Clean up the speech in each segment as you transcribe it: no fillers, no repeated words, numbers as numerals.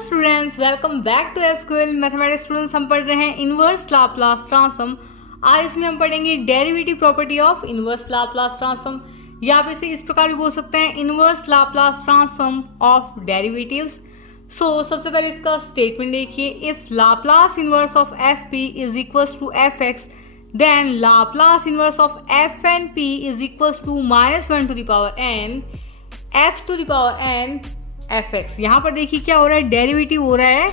Students, welcome back to SQL mathematics. Students, हम पढ़ रहे हैं इनवर्स लाप्लास ट्रांसफॉर्म। आज इसमें हम पढ़ेंगे derivative property of inverse Laplace transform, या आप इसे इस प्रकार भी बोल सकते हैं inverse Laplace transform of derivatives. सबसे पहले इसका स्टेटमेंट देखिए, if Laplace inverse of F P is equals to F X then Laplace inverse of F N P is equals to -1 to the power n x to the power n F x. यहाँ पर देखिए क्या हो रहा है, derivative हो रहा है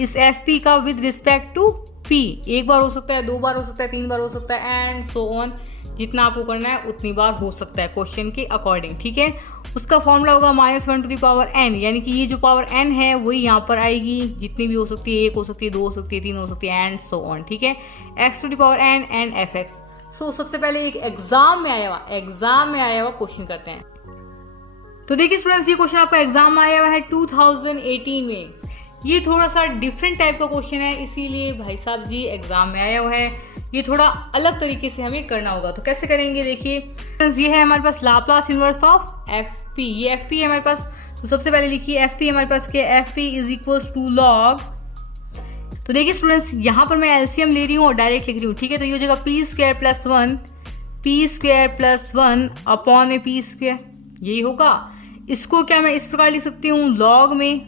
इस एफ पी का विद रिस्पेक्ट टू पी। एक बार हो सकता है, दो बार हो सकता है, तीन बार हो सकता है, एंड सो ऑन। जितना आपको करना है उतनी बार हो सकता है क्वेश्चन के अकॉर्डिंग, ठीक है। उसका फॉर्मूला होगा -1 to the power n, यानी कि ये जो पावर n है वही यहाँ पर आएगी, जितनी भी हो सकती है, एक हो सकती है, दो हो सकती है, तीन हो सकती है, एंड सो ऑन, ठीक है। x to the power n and F x. सबसे पहले एक एग्जाम में आया हुआ क्वेश्चन करते हैं। तो देखिए स्टूडेंट्स, ये क्वेश्चन आपका एग्जाम में आया हुआ है 2018 में। ये थोड़ा सा डिफरेंट टाइप का क्वेश्चन है, इसीलिए भाई साहब जी एग्जाम में आया हुआ है। ये थोड़ा अलग तरीके से हमें करना होगा, तो कैसे करेंगे देखिए। ये है हमारे पास Laplace inverse of F P, ये एफ पी है हमारे पास। तो सबसे पहले लिखिए एफ पी हमारे पास क्या, F P is equals to log. तो देखिए स्टूडेंट्स, यहाँ पर मैं एलसीएम ले रही हूँ और डायरेक्ट लिख रही हूँ, ठीक है। तो ये हो जाएगा P square plus one upon में पी स्क्वायर, यही होगा। इसको क्या मैं इस प्रकार लिख सकती हूँ, लॉग में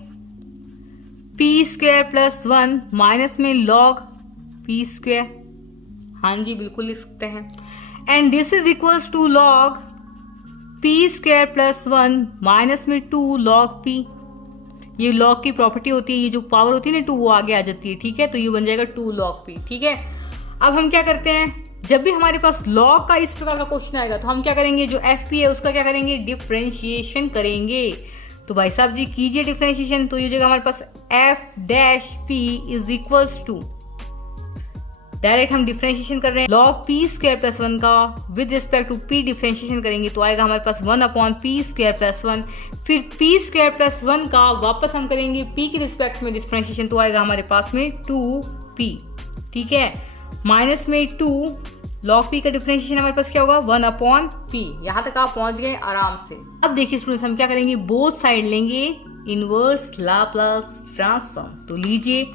पी स्क्वायर प्लस 1 माइनस में लॉग पी स्क्वायर। हाँ जी, बिल्कुल लिख सकते हैं। And this is equals to log P square plus 1 minus में 2 लॉग पी। ये लॉग की प्रॉपर्टी होती है, ये जो पावर होती है ना 2 वो आगे आ जाती है, ठीक है। तो ये बन जाएगा 2 लॉग पी, ठीक है। अब हम क्या करते हैं, जब भी हमारे पास लॉग का इस प्रकार का क्वेश्चन आएगा तो हम क्या करेंगे, जो एफ पी है उसका क्या करेंगे, डिफरेंशिएशन करेंगे। तो भाई साहब जी कीजिए डिफरेंशिएशन। तो ये जगह हमारे पास F dash P is equals to, direct हम डिफरेंशिएशन कर रहे हैं, लॉग पी स्क्वायर प्लस 1 का with respect to P differentiation करेंगे तो आएगा हमारे पास 1 अपॉन पी स्क्वायर प्लस 1। फिर पी स्क्वायर प्लस 1 का वापस हम करेंगे पी की रिस्पेक्ट में डिफरेंशिएशन, तो आएगा हमारे पास में 2p, ठीक है। माइनस में 2 लॉग पी का डिफरेंशिएशन हमारे पास क्या होगा, 1 अपॉन पी। यहां तक आप पहुंच गए आराम से। अब देखिए स्टूडेंट्स, हम क्या करेंगे, बोथ साइड लेंगे इनवर्स लाप्लास ट्रांसफॉर्म। तो लीजिए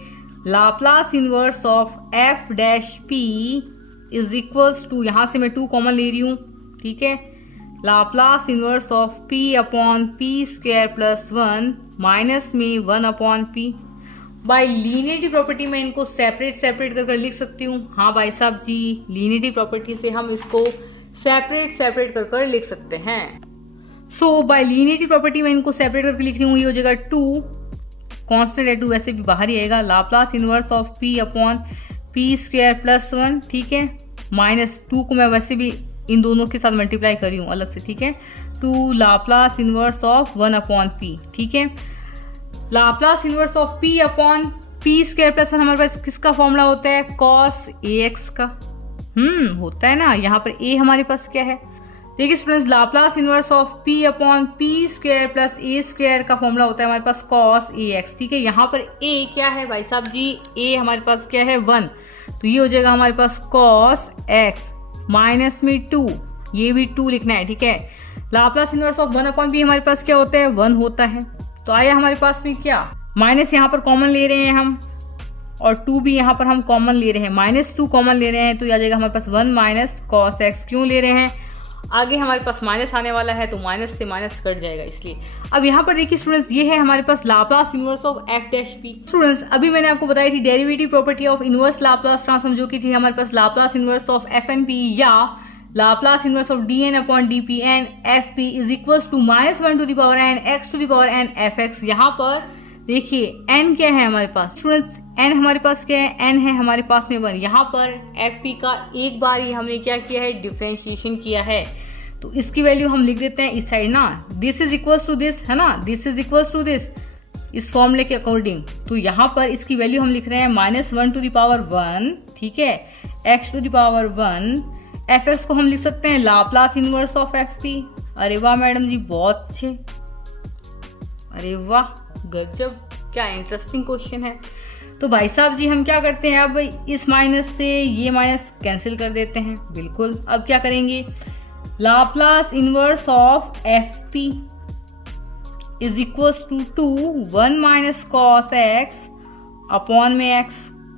Laplace inverse of F dash P is equals to, यहां से मैं 2 कॉमन ले रही हूं, ठीक है। Laplace inverse of P upon P square plus 1 minus में 1 upon P. By linearity property में इनको सेपरेट कर लिख सकती हूँ। हाँ भाई साहब जी, लीनियरिटी प्रॉपर्टी से हम इसको सेपरेट कर लिख सकते हैं। बाय लीनियरिटी प्रॉपर्टी में इनको सेपरेट करके लिख रही हूँ। ये हो जाएगा 2, कांस्टेंट है 2, वैसे भी बाहर ही आएगा, Laplace inverse of P upon P square plus 1, ठीक है। माइनस 2 को मैं वैसे भी इन दोनों के साथ मल्टीप्लाई कर रही हूँ अलग से, ठीक है। 2 Laplace inverse of 1 upon P, ठीक है। Laplace inverse of P upon P square plus 1 हमारे पास किसका फॉर्मूला होता है, कॉस ए एक्स का। होता है ना, यहाँ पर ए हमारे पास क्या है, देखिए students, Laplace inverse of P upon P square plus A square का फॉर्मूला होता है हमारे पास कॉस ए एक्स, ठीक है। यहाँ पर ए क्या है भाई साहब जी, ए हमारे पास क्या है 1, तो ये हो जाएगा हमारे पास कॉस एक्स माइनस में 2, ये भी 2 लिखना है, ठीक है। Laplace inverse of 1 upon P हमारे पास क्या होता है, 1 होता है। तो आया हमारे पास में क्या, माइनस यहाँ पर कॉमन ले रहे हैं हम, और 2 भी यहाँ पर हम कॉमन ले रहे हैं, -2 कॉमन ले रहे हैं, तो आ जाएगा हमारे पास 1 माइनस कॉस एक्स। क्यों ले रहे हैं, आगे हमारे पास माइनस आने वाला है तो माइनस से माइनस कट जाएगा, इसलिए। अब यहाँ पर देखिए स्टूडेंट्स, ये है हमारे पास Laplace inverse of F dash P. Students, अभी मैंने आपको बताई थी derivative property of inverse Laplace transform, जो की थी हमारे पास Laplace inverse of F N P या Laplace inverse of D N upon D P N F P is equals to -1 to the power n x to the power n F x. यहाँ पर देखिए n क्या है हमारे पास, students n हमारे पास क्या है, n है हमारे पास में 1। यहाँ पर एफ पी का एक बार ही हमने क्या किया है, डिफरेंशिएशन किया है, तो इसकी वैल्यू हम लिख देते हैं इस साइड ना, this is equals to this, है ना, this is equals to this, इस फॉर्मूले के अकॉर्डिंग। तो यहाँ पर इसकी वैल्यू हम लिख रहे हैं -1 to the power 1, ठीक है, x to the power 1। F x को हम लिख सकते हैं Laplace inverse of F P. अरे वाह मैडम जी, बहुत अच्छे, अरे वाह गजब, क्या इंटरेस्टिंग क्वेश्चन है। तो भाई साहब जी हम क्या करते हैं, अब इस माइनस से ये माइनस कैंसिल कर देते हैं, बिल्कुल। अब क्या करेंगे, Laplace inverse of F P is equals to 1 minus cos X upon में एक्स।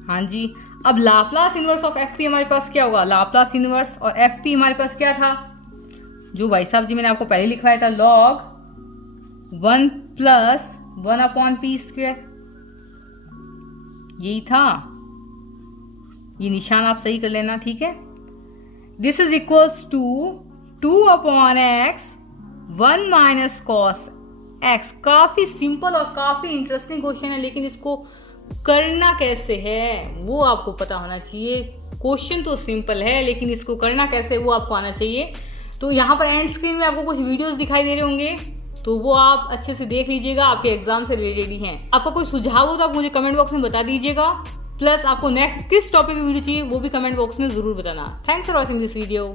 हाँ जी, अब Laplace inverse of F P हमारे पास क्या होगा, लाप्लास इनवर्स और एफ पी हमारे पास क्या था, जो भाई साहब जी मैंने आपको पहले लिखवाया था, log 1 plus 1 upon P square, यही था। ये निशान आप सही कर लेना, ठीक है। This is equals to 2 upon X 1 minus cos X. काफी सिंपल और काफी इंटरेस्टिंग क्वेश्चन है, लेकिन इसको करना कैसे है वो आपको पता होना चाहिए। क्वेश्चन तो सिंपल है, लेकिन इसको करना कैसे वो आपको आना चाहिए। तो यहाँ पर एंड स्क्रीन में आपको कुछ वीडियोस दिखाई दे रहे होंगे, तो वो आप अच्छे से देख लीजिएगा, आपके एग्जाम से रिलेटेड ही हैं। आपका कोई सुझाव हो तो आप मुझे कमेंट बॉक्स में बता दीजिएगा। प्लस आपको नेक्स्ट किस टॉपिक की वीडियो चाहिए वो भी कमेंट बॉक्स में जरूर बताना। Thanks for watching this video.